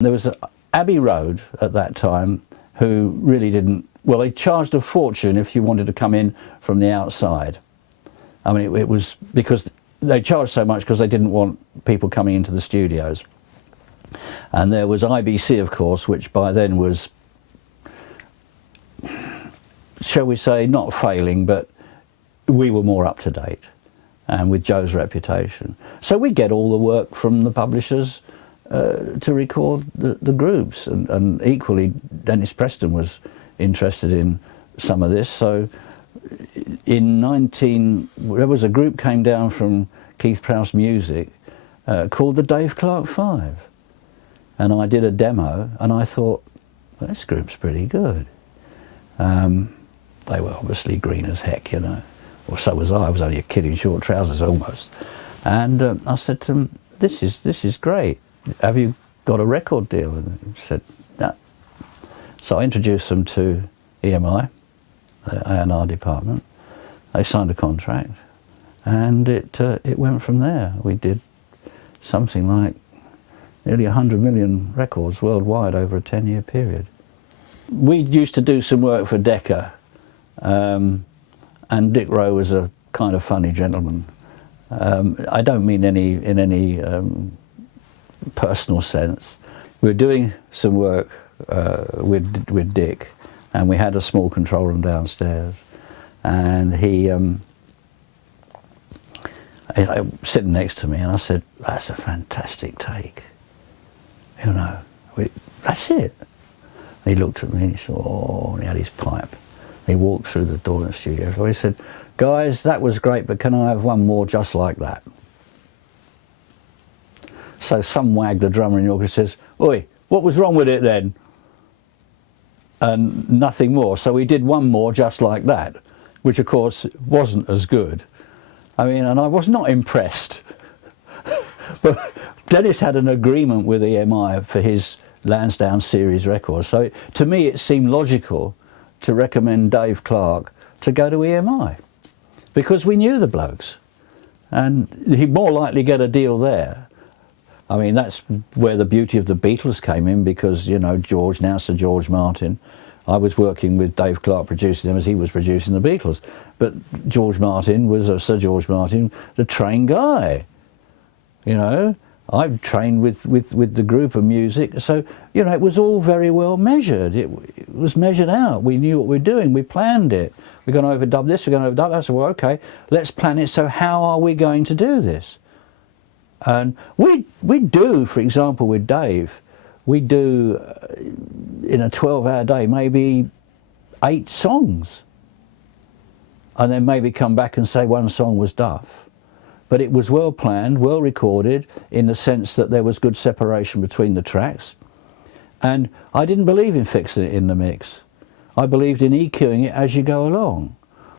There was Abbey Road at that time who really didn't, well, they charged a fortune if you wanted to come in from the outside. I mean, it was because they charged so much because they didn't want people coming into the studios. And there was IBC, of course, which by then was, shall we say, not failing, but we were more up to date, and with Joe's reputation. So we get all the work from the publishers to record the groups, and equally Dennis Preston was interested in some of this. So there was a group came down from Keith Prowse Music called the Dave Clark Five, and I did a demo and I thought, well, this group's pretty good. They were obviously green as heck, you know, or so was I. I was only a kid in short trousers almost, and I said to them, this is great. Have you got a record deal? And he said, no. So I introduced them to EMI, the A&R department. They signed a contract, and it went from there. We did something like nearly 100 million records worldwide over a 10-year period. We used to do some work for Decca, and Dick Rowe was a kind of funny gentleman. I don't mean in any personal sense. We were doing some work with Dick, and we had a small control room downstairs, and he sitting next to me, and I said, "That's a fantastic take, you know, that's it." And he looked at me and he said, "Oh," and he had his pipe. He walked through the door in the studio. So he said, "Guys, that was great, but can I have one more just like that?" So some wag, the drummer in the orchestra, says, "Oi, what was wrong with it then?" And nothing more. So we did one more just like that, which of course wasn't as good. I mean, and I was not impressed. But Dennis had an agreement with EMI for his Lansdowne series records. So to me it seemed logical to recommend Dave Clark to go to EMI, because we knew the blokes and he'd more likely get a deal there. I mean, that's where the beauty of the Beatles came in, because, you know, George, now Sir George Martin, I was working with Dave Clark producing them as he was producing the Beatles. But George Martin was, Sir George Martin, the trained guy, you know. I trained with the group of music, so, you know, it was all very well measured. It was measured out. We knew what we were doing. We planned it. We're going to overdub this, we're going to overdub that. I said, well, okay, let's plan it. So how are we going to do this? And we do, for example, with Dave, we do in a 12-hour day maybe 8 songs, and then maybe come back and say one song was duff. But it was well planned, well recorded, in the sense that there was good separation between the tracks. And I didn't believe in fixing it in the mix. I believed in EQing it as you go along.